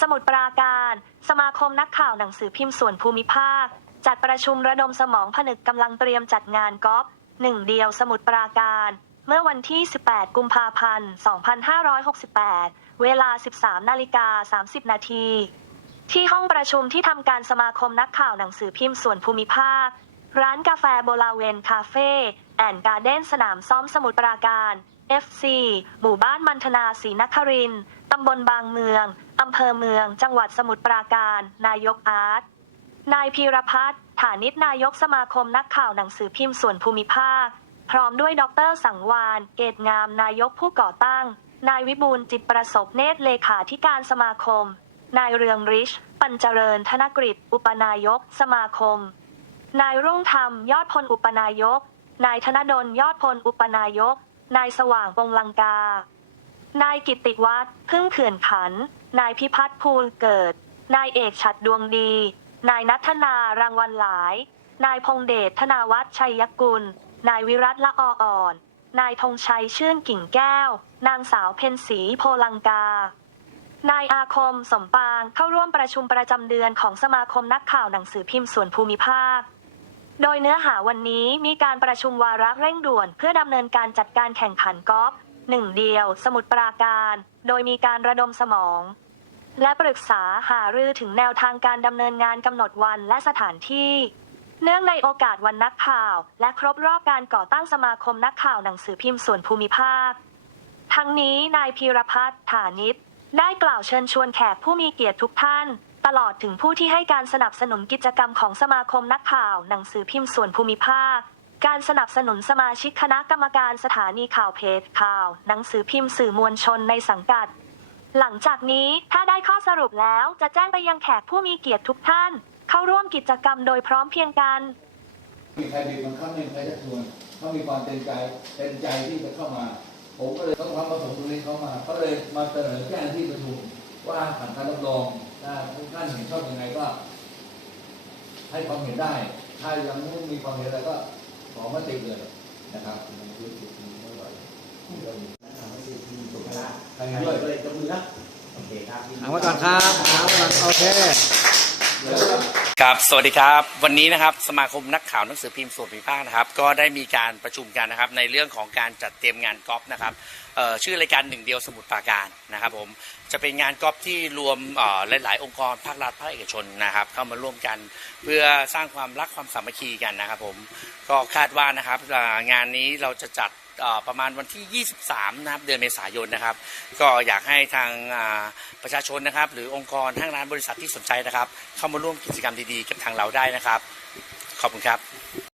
สมุทรปราการ สมาคมนักข่าวหนังสือพิมพ์ส่วนภูมิภาค จัดประชุมระดมสมองผนึกกำลังเตรียมจัดงานกอล์ฟหนึ่งเดียวสมุทรปราการ เมื่อวันที่ 18 กุมภาพันธ์ 2568 เวลา 13 นาฬิกา 30 นาทีที่ห้องประชุมที่ทำการสมาคมนักข่าวหนังสือพิมพ์ส่วนภูมิภาค ร้านกาแฟโบลาเวนคาเฟ่ แอนการ์เด้นสนามซ้อมสมุทรปราการ FC หมู่บ้านมันธนาศรีนคริน ตำบลบางเมือง อำเภอเมือง จังหวัดสมุทรปราการ นายกอาร์ต นายพีรพัฒน์ฐานิตนายกสมาคมนักข่าวหนังสือพิมพ์ส่วนภูมิภาค พร้อมด้วยดรสังวาน เกตงาม นายกผู้ก่อตั้ง นายวิบูลย์จิตประสบเนตรเลขาธิการสมาคม นายเรืองริช ปัญเจริญธนกฤษอุปนายก สมาคม นายรุ่งธรรม ยอดพลอุปนายก นายธนดลยอดพลอุปนายก นายสว่างวงลังกา นายกิตติวัฒน์พึ่งเขื่อนขัน นายพิพัฒน์ภูลเกิด นายเอกฉัดดวงดี นายนัทนารางวัลหลาย นายพงเดชธนาวัฒน์ชัยยกุล นายวิรัตละออ่อน นายธงชัยชื่นกิ่งแก้ว นางสาวเพนสีโพลังกา นายอาคมสมปางเข้าร่วมประชุมประจำเดือนของสมาคมนักข่าวหนังสือพิมพ์ส่วนภูมิภาค โดยเนื้อหาวันนี้มีการประชุมวาระเร่งด่วน เพื่อดำเนินการจัดการแข่งขันกอล์ฟหนึ่งเดียว สมุทรปราการ โดยมีการระดมสมอง และปรึกษาหารือถึงแนวทางการดำเนินงานกำหนดวันและสถานที่ เนื่องในโอกาสวันนักข่าว และครบรอบการก่อตั้งสมาคมนักข่าวหนังสือพิมพ์ส่วนภูมิภาค ทั้งนี้นายพีรพัฒน์ฐานิตได้กล่าวเชิญชวนแขกผู้มีเกียรติทุกท่าน ตลอดถึงผู้ที่ให้การสนับสนุนกิจกรรมของสมาคมนักข่าว หนังสือพิมพ์ส่วนภูมิภาค การสนับสนุนสมาชิกคณะกรรมการสถานีข่าวเพจข่าว หนังสือพิมพ์สื่อมวลชนในสังกัด หลังจากนี้ถ้าได้ข้อสรุปแล้วจะแจ้งไปยังแขกผู้มีเกียรติทุกท่าน เข้าร่วมกิจกรรมโดยพร้อมเพียงกันมีใครบีบบังคับม่มีใครจะชวนเขามีความเต็มใจเต็มใจที่จะเข้ามาผมก็เลยต้องทำผสมตรงนี้เข้ามาเขาเลยมาเสนอแจ้งที่ประชุมว่าผ่านการรับรอง ถ้าทุกท่านเห็นชอบยังไงก็ ให้ความเห็นได้ ถ้ายังไม่มีความเห็นอะไรก็ขอมาติเลยนะครับใครเห็นด้วยเลยจะมือนะโอเคครับเอาไว้ก่อนครับเอาไว้ก่อนโอเค ครับ สวัสดีครับ วันนี้นะครับสมาคมนักข่าวหนังสือพิมพ์ส่วนภูมิภาคนะครับ ก็ได้มีการประชุมกันนะครับในเรื่องของการจัดเตรียมงานกอล์ฟนะครับเอ่อชื่อรายการหนึ่งเดียวสมุทรปราการนะครับผมจะเป็นงานกอล์ฟที่รวมอ่อหลาย ๆ องค์กรภาครัฐภาคเอกชนนะครับ เข้ามาร่วมกันเพื่อสร้างความรักความสามัคคีกันนะครับผมก็คาดว่านะครับงานนี้เราจะจัด ประมาณวันที่ 23 นะครับเดือนเมษายนนะครับ ก็อยากให้ทางประชาชนนะครับ หรือองค์กรห้างร้านบริษัทที่สนใจนะครับ เข้ามาร่วมกิจกรรมดีๆ กับทางเราได้นะครับ ขอบคุณครับ